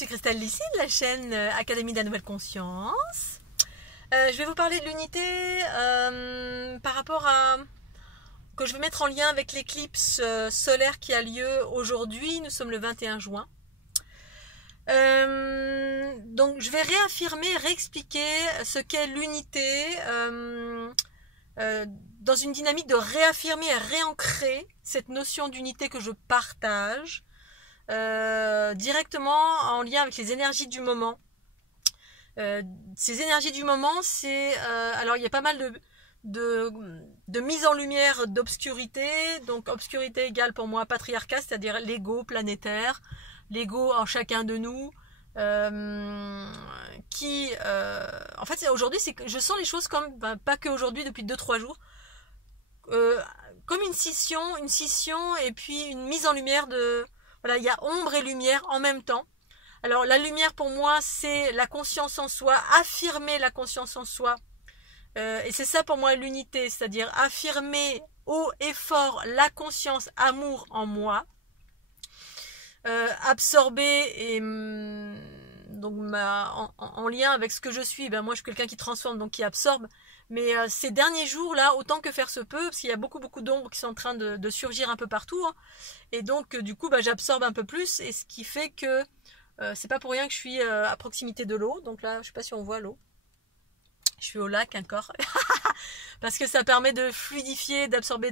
suis Christelle Lissy de la chaîne Académie de la Nouvelle Conscience. Je vais vous parler de l'unité par rapport à... que je vais mettre en lien avec l'éclipse solaire qui a lieu aujourd'hui. Nous sommes le 21 juin. Donc je vais réaffirmer, réexpliquer ce qu'est l'unité dans une dynamique de réaffirmer et réancrer cette notion d'unité que je partage directement en lien avec les énergies du moment. Ces énergies du moment, c'est alors il y a pas mal de mise en lumière d'obscurité. Donc obscurité égale pour moi patriarcat, c'est-à-dire l'ego planétaire, l'ego en chacun de nous, qui en fait aujourd'hui c'est que je sens les choses comme pas que aujourd'hui, depuis 2-3 jours, comme une scission et puis une mise en lumière de... Voilà, il y a ombre et lumière en même temps. Alors la lumière pour moi c'est la conscience en soi, affirmer la conscience en soi. Et c'est ça pour moi l'unité, c'est-à-dire affirmer haut et fort la conscience amour en moi. Absorber et donc en lien avec ce que je suis, moi je suis quelqu'un qui transforme, donc qui absorbe. Mais ces derniers jours là, autant que faire se peut, parce qu'il y a beaucoup d'ombres qui sont en train de surgir un peu partout, hein, et donc du coup j'absorbe un peu plus, et ce qui fait que c'est pas pour rien que je suis à proximité de l'eau. Donc là je sais pas si on voit l'eau, je suis au lac encore parce que ça permet de fluidifier, d'absorber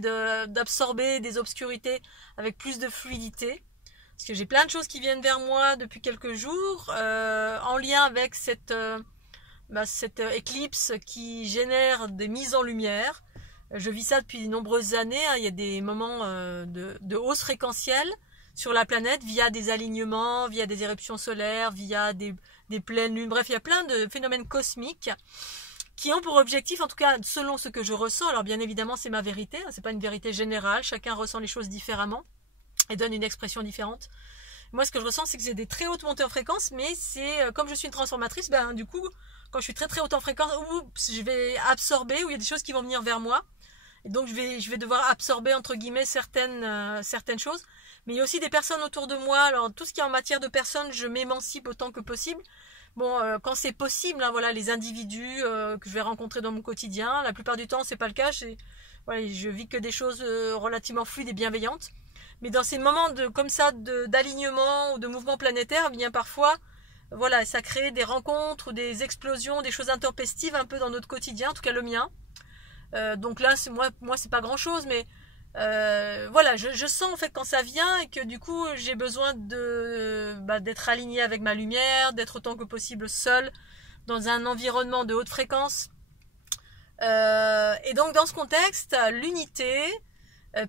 des obscurités avec plus de fluidité. Parce que j'ai plein de choses qui viennent vers moi depuis quelques jours en lien avec cette éclipse qui génère des mises en lumière. Je vis ça depuis de nombreuses années, hein. Il y a des moments de hausse fréquentielle sur la planète via des alignements, via des éruptions solaires, via des pleines lunes. Bref, il y a plein de phénomènes cosmiques qui ont pour objectif, en tout cas selon ce que je ressens, alors bien évidemment c'est ma vérité, hein, c'est pas une vérité générale, chacun ressent les choses différemment et donne une expression différente. Moi ce que je ressens c'est que j'ai des très hautes montées en fréquence, mais c'est comme je suis une transformatrice, du coup quand je suis très haute en fréquence, je vais absorber, ou il y a des choses qui vont venir vers moi, et donc je vais devoir absorber entre guillemets certaines choses. Mais il y a aussi des personnes autour de moi. Alors tout ce qui est en matière de personnes, je m'émancipe autant que possible. Bon, quand c'est possible, hein, voilà, les individus que je vais rencontrer dans mon quotidien, la plupart du temps c'est pas le cas. Je vis que des choses relativement fluides et bienveillantes. Mais dans ces moments comme ça d'alignement ou de mouvement planétaire, bien parfois, voilà, ça crée des rencontres ou des explosions, des choses intempestives un peu dans notre quotidien, en tout cas le mien. Donc là, moi c'est pas grand chose, mais voilà, je sens en fait quand ça vient, et que du coup j'ai besoin d'être aligné avec ma lumière, d'être autant que possible seul dans un environnement de haute fréquence. Et donc dans ce contexte, l'unité,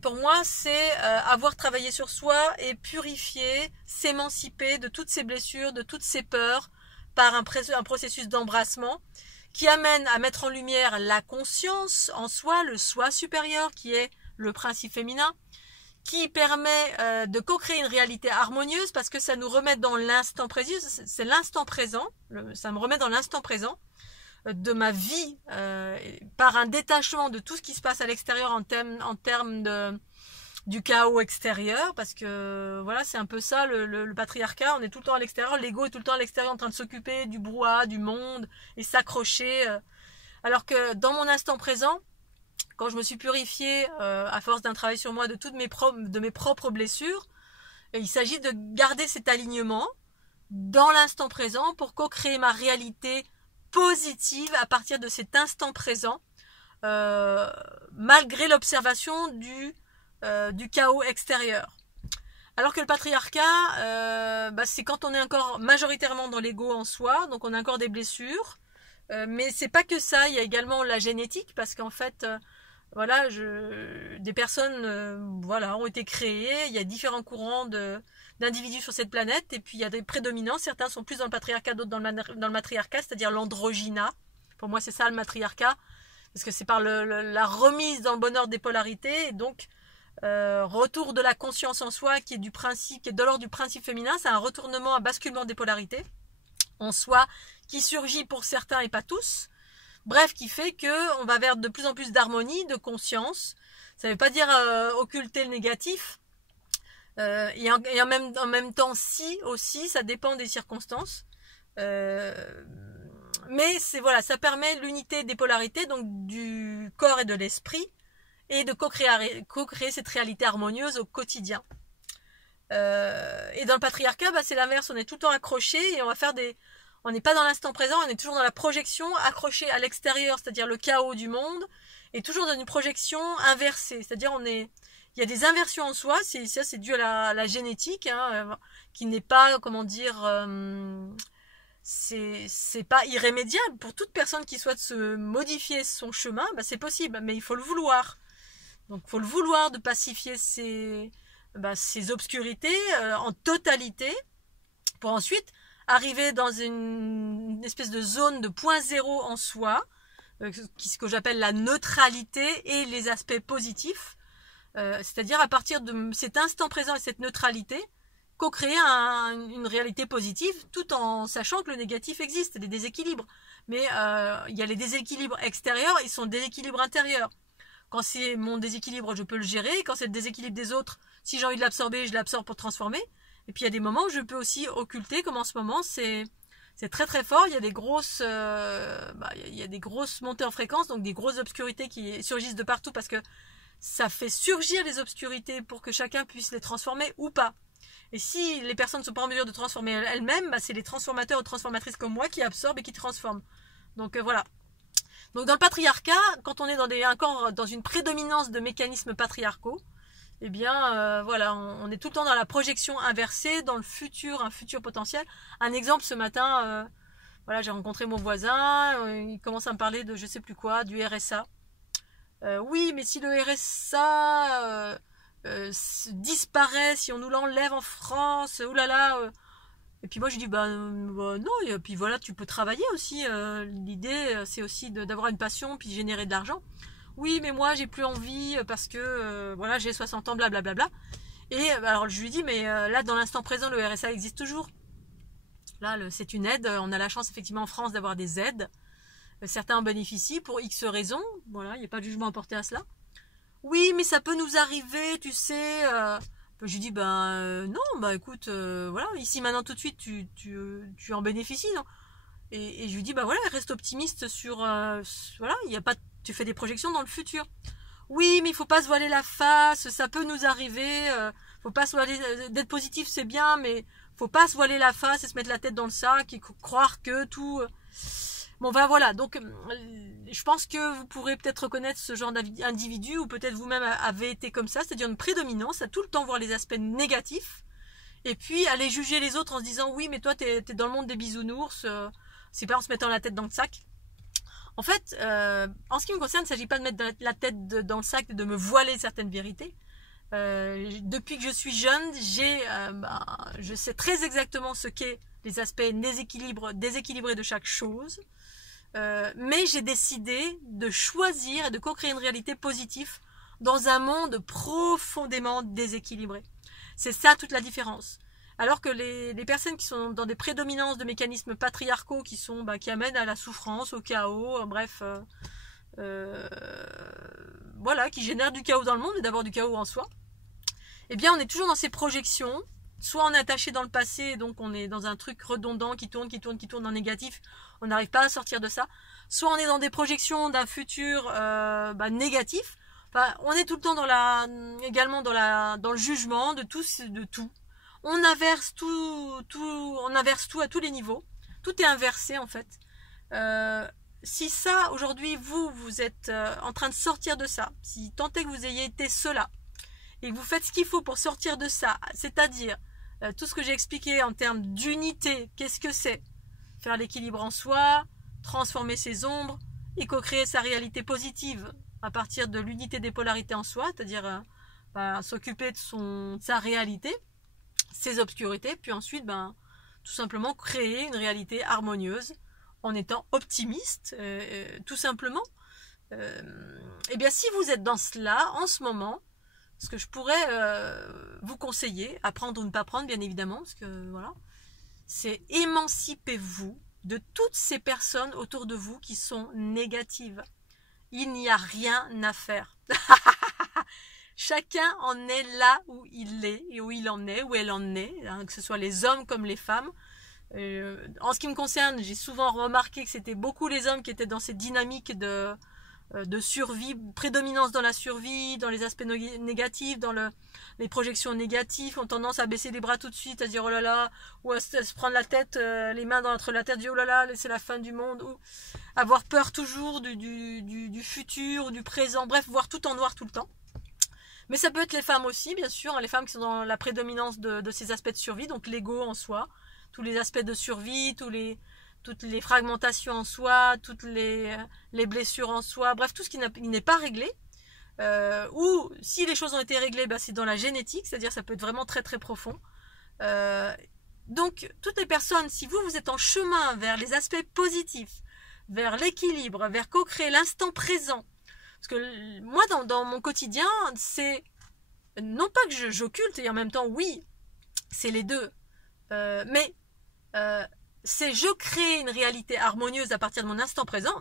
pour moi, c'est avoir travaillé sur soi et purifier, s'émanciper de toutes ces blessures, de toutes ces peurs, par un processus d'embrassement qui amène à mettre en lumière la conscience en soi, le soi supérieur qui est le principe féminin, qui permet de co-créer une réalité harmonieuse, parce que ça nous remet dans l'instant présent, c'est l'instant présent, ça me remet dans l'instant présent de ma vie, par un détachement de tout ce qui se passe à l'extérieur en termes du chaos extérieur, parce que voilà, c'est un peu ça le patriarcat, on est tout le temps à l'extérieur, l'ego est tout le temps à l'extérieur en train de s'occuper du brouhaha, du monde, et s'accrocher, alors que dans mon instant présent, quand je me suis purifiée à force d'un travail sur moi de mes propres blessures, il s'agit de garder cet alignement dans l'instant présent pour co-créer ma réalité positive à partir de cet instant présent, malgré l'observation du chaos extérieur. Alors que le patriarcat, c'est quand on est encore majoritairement dans l'ego en soi, donc on a encore des blessures, mais c'est pas que ça, il y a également la génétique, parce qu'en fait voilà, des personnes ont été créées, il y a différents courants d'individus sur cette planète, et puis il y a des prédominants, certains sont plus dans le patriarcat, d'autres dans le matriarcat, c'est-à-dire l'androgyna. Pour moi c'est ça le matriarcat, parce que c'est par la remise dans le bon ordre des polarités, et donc retour de la conscience en soi qui est de l'ordre du principe féminin, c'est un retournement, un basculement des polarités en soi qui surgit pour certains et pas tous. Bref, qui fait qu'on va vers de plus en plus d'harmonie, de conscience. Ça ne veut pas dire occulter le négatif, Et en même temps, si aussi, ça dépend des circonstances. Mais voilà, ça permet l'unité des polarités, donc du corps et de l'esprit, et de co-créer cette réalité harmonieuse au quotidien. Et dans le patriarcat, c'est l'inverse, on est tout le temps accroché et on n'est pas dans l'instant présent, on est toujours dans la projection, accroché à l'extérieur, c'est-à-dire le chaos du monde, et toujours dans une projection inversée, c'est-à-dire il y a des inversions en soi, c'est dû à la génétique, hein, qui n'est pas, comment dire, c'est pas irrémédiable. Pour toute personne qui souhaite se modifier son chemin, c'est possible, mais il faut le vouloir. Donc il faut le vouloir de pacifier ces obscurités en totalité, pour ensuite arriver dans une espèce de zone de point zéro en soi, ce que j'appelle la neutralité et les aspects positifs, c'est-à-dire à partir de cet instant présent et cette neutralité, co-créer une réalité positive, tout en sachant que le négatif existe, des déséquilibres. Mais il y a les déséquilibres extérieurs, ils sont déséquilibres intérieurs. Quand c'est mon déséquilibre, je peux le gérer. Quand c'est le déséquilibre des autres, si j'ai envie de l'absorber, je l'absorbe pour transformer. Et puis il y a des moments où je peux aussi occulter, comme en ce moment, c'est très très fort. Il y a des grosses, il y a des grosses montées en fréquence, donc des grosses obscurités qui surgissent de partout parce que ça fait surgir les obscurités pour que chacun puisse les transformer ou pas. Et si les personnes ne sont pas en mesure de transformer elles-mêmes, c'est les transformateurs ou transformatrices comme moi qui absorbent et qui transforment. Donc voilà. Donc dans le patriarcat, quand on est encore dans une prédominance de mécanismes patriarcaux, eh bien voilà, on est tout le temps dans la projection inversée, dans le futur, un futur potentiel. Un exemple, ce matin, voilà, j'ai rencontré mon voisin, il commence à me parler de je sais plus quoi, du RSA. Oui, mais si le RSA disparaît, si on nous l'enlève en France, oulala. Et puis moi je dis non, et puis voilà, tu peux travailler aussi. L'idée c'est aussi d'avoir une passion puis générer de l'argent. Oui, mais moi j'ai plus envie parce que voilà, j'ai 60 ans, blablabla. Et alors je lui dis mais là dans l'instant présent le RSA existe toujours. Là c'est une aide, on a la chance effectivement en France d'avoir des aides. Certains en bénéficient pour X raisons. Voilà, il n'y a pas de jugement à porter à cela. Oui, mais ça peut nous arriver, tu sais. Je lui dis, non, écoute, voilà, ici maintenant tout de suite, tu en bénéficies, non? Et je lui dis, voilà, reste optimiste sur, voilà, il y a pas, tu fais des projections dans le futur. Oui, mais il faut pas se voiler la face, ça peut nous arriver. Faut pas se voiler, d'être positif c'est bien, mais faut pas se voiler la face et se mettre la tête dans le sac et croire que tout. Bon voilà, donc je pense que vous pourrez peut-être reconnaître ce genre d'individu ou peut-être vous-même avez été comme ça, c'est-à-dire une prédominance, à tout le temps voir les aspects négatifs et puis aller juger les autres en se disant oui mais toi t'es dans le monde des bisounours, c'est pas en se mettant la tête dans le sac. En fait, en ce qui me concerne, il ne s'agit pas de mettre la tête dans le sac et de me voiler certaines vérités. Depuis que je suis jeune, je sais très exactement ce qu'est les aspects déséquilibrés de chaque chose. Mais j'ai décidé de choisir et de co-créer une réalité positive dans un monde profondément déséquilibré. C'est ça toute la différence. Alors que les personnes qui sont dans des prédominances de mécanismes patriarcaux qui amènent à la souffrance, au chaos, bref, voilà, qui génèrent du chaos dans le monde et d'abord du chaos en soi, eh bien on est toujours dans ces projections. Soit on est attaché dans le passé, donc on est dans un truc redondant qui tourne en négatif, on n'arrive pas à sortir de ça. Soit on est dans des projections d'un futur négatif. Enfin, on est tout le temps également dans le jugement de tout. On inverse tout à tous les niveaux. Tout est inversé en fait. Si ça, aujourd'hui, vous êtes en train de sortir de ça, si tant est que vous ayez été cela, et que vous faites ce qu'il faut pour sortir de ça, c'est-à-dire tout ce que j'ai expliqué en termes d'unité, qu'est-ce que c'est? Faire l'équilibre en soi, transformer ses ombres et co-créer sa réalité positive à partir de l'unité des polarités en soi, c'est-à-dire s'occuper de sa réalité, ses obscurités, puis ensuite tout simplement créer une réalité harmonieuse en étant optimiste, tout simplement. Et bien si vous êtes dans cela en ce moment, ce que je pourrais vous conseiller, à prendre ou ne pas prendre bien évidemment, parce que voilà, c'est émancipez-vous de toutes ces personnes autour de vous qui sont négatives. Il n'y a rien à faire. Chacun en est là où il est et où il en est, où elle en est, hein, que ce soit les hommes comme les femmes. En ce qui me concerne, j'ai souvent remarqué que c'était beaucoup les hommes qui étaient dans ces dynamiques de survie, prédominance dans la survie, dans les aspects négatifs, dans les projections négatives, ont tendance à baisser les bras tout de suite, à dire oh là là, ou à se prendre la tête, les mains entre la tête, dire oh là là, c'est la fin du monde, ou avoir peur toujours du futur ou du présent, bref, voir tout en noir tout le temps. Mais ça peut être les femmes aussi, bien sûr, hein, les femmes qui sont dans la prédominance de ces aspects de survie, donc l'ego en soi, tous les aspects de survie, toutes les fragmentations en soi, toutes les blessures en soi, bref, tout ce qui n'est pas réglé. Ou si les choses ont été réglées, bah, c'est dans la génétique, c'est-à-dire ça peut être vraiment très très profond. Donc, toutes les personnes, si vous êtes en chemin vers les aspects positifs, vers l'équilibre, vers co-créer l'instant présent, parce que moi, dans mon quotidien, c'est non pas que j'occulte, et en même temps, oui, c'est les deux, mais c'est je crée une réalité harmonieuse à partir de mon instant présent,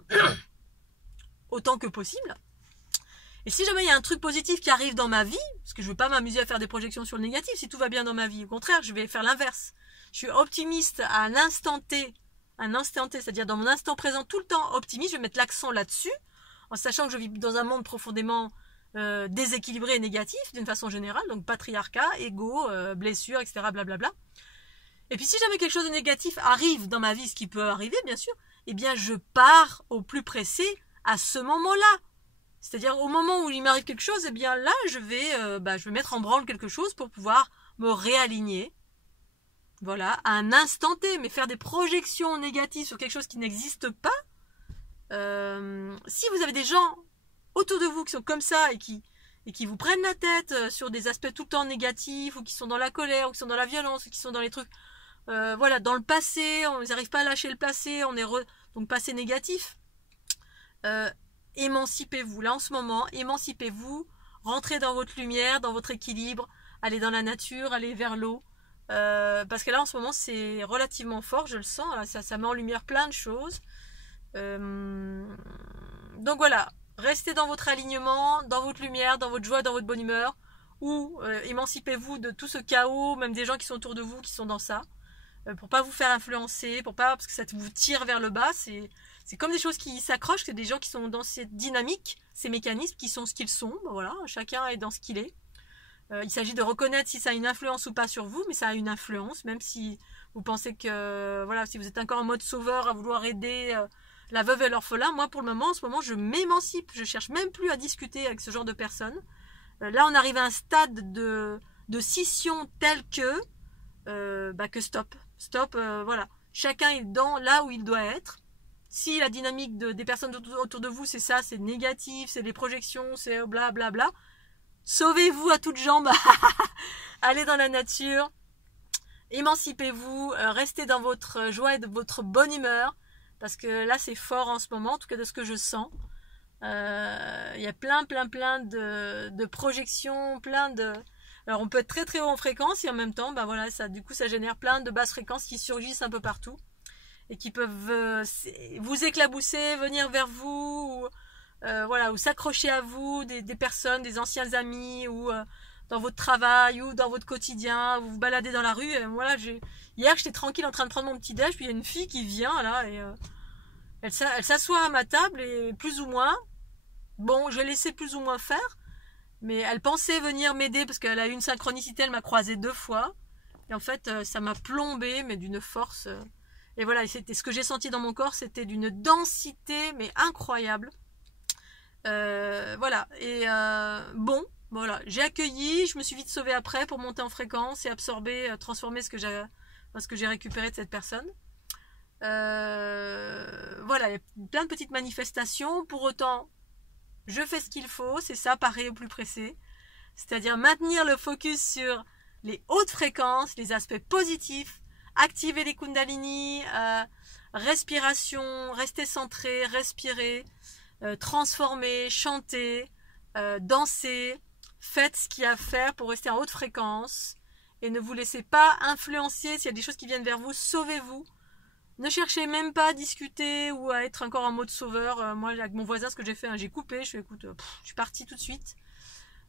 autant que possible. Et si jamais il y a un truc positif qui arrive dans ma vie, parce que je ne veux pas m'amuser à faire des projections sur le négatif, si tout va bien dans ma vie, au contraire, je vais faire l'inverse. Je suis optimiste à un instant T, c'est-à-dire dans mon instant présent, tout le temps optimiste, je vais mettre l'accent là-dessus, en sachant que je vis dans un monde profondément déséquilibré et négatif, d'une façon générale, donc patriarcat, égo, blessures, etc., blablabla. Et puis si jamais quelque chose de négatif arrive dans ma vie, ce qui peut arriver, bien sûr, eh bien je pars au plus pressé à ce moment-là. C'est-à-dire au moment où il m'arrive quelque chose, eh bien là, je vais mettre en branle quelque chose pour pouvoir me réaligner. Voilà, à un instant T, mais faire des projections négatives sur quelque chose qui n'existe pas. Si vous avez des gens autour de vous qui sont comme ça et qui vous prennent la tête sur des aspects tout le temps négatifs, ou qui sont dans la colère, ou qui sont dans la violence, ou qui sont dans les trucs, voilà, dans le passé, on n'arrive pas à lâcher le passé, on est donc passé négatif. Émancipez-vous, là en ce moment, émancipez-vous, rentrez dans votre lumière, dans votre équilibre, allez dans la nature, allez vers l'eau, parce que là en ce moment c'est relativement fort, je le sens, ça met en lumière plein de choses. Donc voilà, restez dans votre alignement, dans votre lumière, dans votre joie, dans votre bonne humeur, ou émancipez-vous de tout ce chaos, même des gens qui sont autour de vous qui sont dans ça, pour pas vous faire influencer, parce que ça vous tire vers le bas. C'est comme des choses qui s'accrochent, c'est des gens qui sont dans cette dynamique, ces mécanismes qui sont ce qu'ils sont. Ben voilà, chacun est dans ce qu'il est. Il s'agit de reconnaître si ça a une influence ou pas sur vous, mais ça a une influence, même si vous pensez que, voilà, si vous êtes encore en mode sauveur à vouloir aider la veuve et l'orphelin, moi pour le moment, en ce moment, je m'émancipe, je cherche même plus à discuter avec ce genre de personnes. Là, on arrive à un stade de scission tel que stop. Stop, voilà. Chacun est là où il doit être. Si la dynamique des personnes autour de vous, c'est ça, c'est négatif, c'est les projections, c'est blablabla, sauvez-vous à toutes jambes. Allez dans la nature, émancipez-vous, restez dans votre joie et de votre bonne humeur, parce que là, c'est fort en ce moment, en tout cas de ce que je sens. Il y a plein de projections, alors on peut être très très haut en fréquence et en même temps, voilà, ça génère plein de basses fréquences qui surgissent un peu partout et qui peuvent vous éclabousser, venir vers vous, ou s'accrocher à vous, des personnes, des anciens amis, ou dans votre travail, ou dans votre quotidien, vous vous baladez dans la rue. Et voilà, hier j'étais tranquille en train de prendre mon petit déj, puis il y a une fille qui vient là et elle s'assoit à ma table et plus ou moins, bon, je l'ai laissé plus ou moins faire. Mais elle pensait venir m'aider parce qu'elle a eu une synchronicité, elle m'a croisé 2 fois. Et en fait, ça m'a plombé, mais d'une force. Et voilà, c'était ce que j'ai senti dans mon corps, c'était d'une densité, mais incroyable. Voilà, et voilà, j'ai accueilli, je me suis vite sauvée après pour monter en fréquence et absorber, transformer ce que j'ai récupéré de cette personne. Voilà, il y a plein de petites manifestations, pour autant... Je fais ce qu'il faut, c'est ça, pareil au plus pressé. C'est-à-dire maintenir le focus sur les hautes fréquences, les aspects positifs, activer les kundalini, respiration, rester centré, respirer, transformer, chanter, danser. Faites ce qu'il y a à faire pour rester en haute fréquence et ne vous laissez pas influencer. S'il y a des choses qui viennent vers vous, sauvez-vous. Ne cherchez même pas à discuter ou à être encore en mode sauveur. Moi, avec mon voisin, ce que j'ai fait, j'ai coupé. Je suis écoute, je suis partie tout de suite.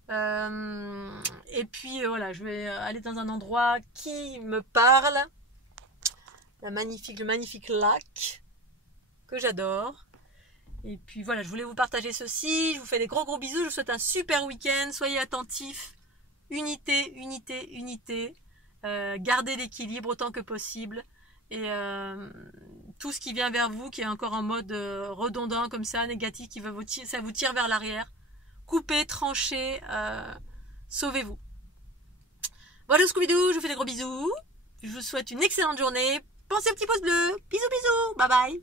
Et puis voilà, je vais aller dans un endroit qui me parle. Le magnifique lac que j'adore. Et puis voilà, je voulais vous partager ceci. Je vous fais des gros bisous. Je vous souhaite un super week-end. Soyez attentifs. Unité. Gardez l'équilibre autant que possible. Et tout ce qui vient vers vous, qui est encore en mode redondant comme ça, négatif, ça vous tire vers l'arrière. Coupez, tranchez, sauvez-vous. Voilà Scooby-Doo, je vous fais des gros bisous. Je vous souhaite une excellente journée. Pensez au petit pouce bleu. Bisous, bye bye.